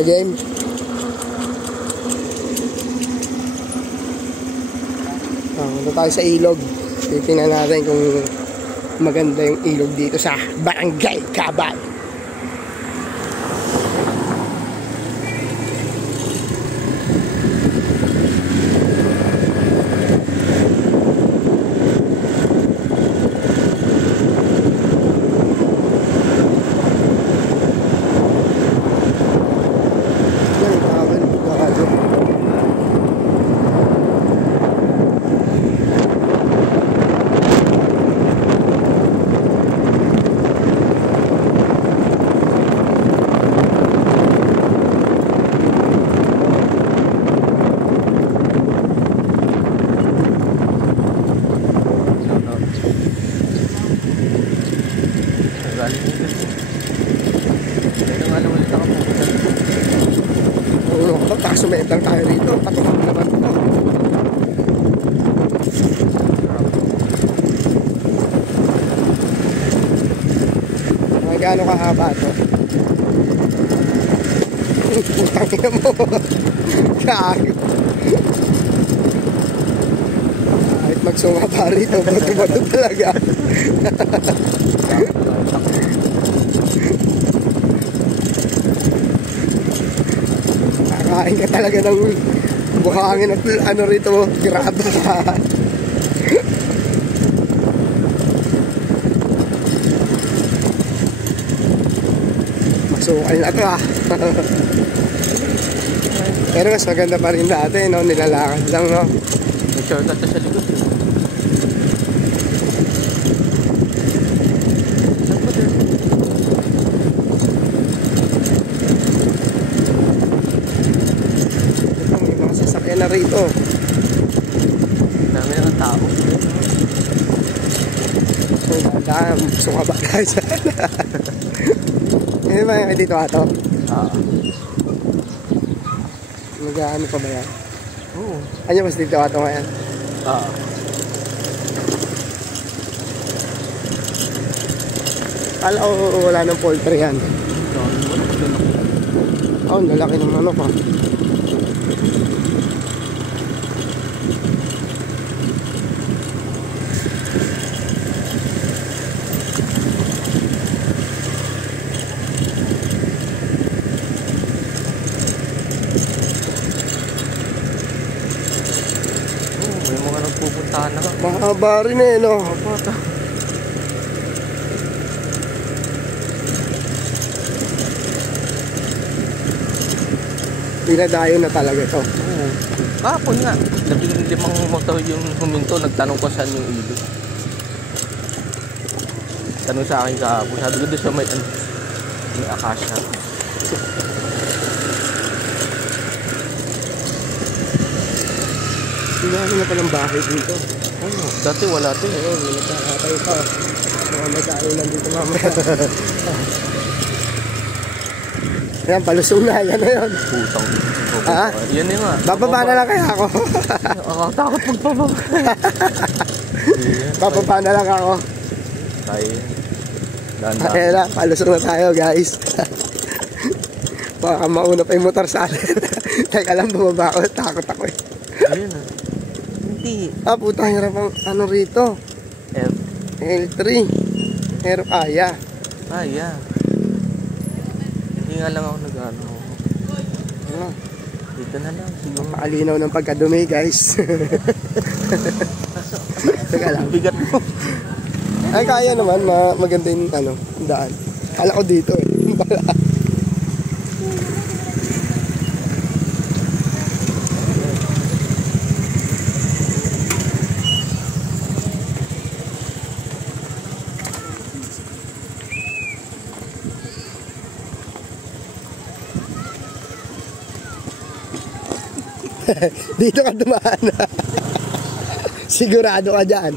Game. Punta tayo sa ilog. Titingnan natin kung maganda yung ilog dito sa Barangay Cabal. Sumayad lang tayo rito, patungan naman ito. Gaano kahaba ito? Putang ina mo. Kaagit. Kahit magsunga pa rito, bato-bato talaga. Kain ka talaga ng buhangin at ano rito, graba. Masukal na ito Pero mas maganda pa rin dati, no? Nilalakad lang, no? May shortcut na sa likod. Na rito. Dami ng tao. Dami, sumaba tayo sa hindi ba yung dito ato? Mag-ano pa ba yan? Oo. Ano mas dito ato ngayon? Kala ko wala ng poultry yan. Oh, lalaki ng manok ah. Pupuntahan na ka. Mahaba rin eh, no? Pinadayo na talaga ito. Oo. Kahapon nga. 15 motor yung huminto. Nagtanong ko saan yung ilog. Tanong sa akin kahapon. Sabi ko doon sa may akasya. Pinano na palang bahay dito. Ano? Dati wala ito. Oo, nagkakatay pa. Mga magkainan dito mamaya. Ayan, palusong na. Yan na yun. Putang. Ha? Yan na nga. Bababa na lang kaya ako. Takot magpababa. Bababa na lang ako. Tayo. Ayan na, palusong na tayo guys. Baka mauna pa yung motor sa atin. Teka lang, bumaba ako. Takot ako eh. Ayun na. Hindi. Puta, hirap ang ano rito. L3. Pero kaya. Kaya. Hindi nga lang ako nag-ano. Dito na lang. Siguro. Pakalinaw ng pagkadumi guys. Teka lang. Bigat mo. Ay, kaya naman. Maganda yung ano, daan. Kala ko dito eh. Dito ka dumaan. Sigurado ka dyan.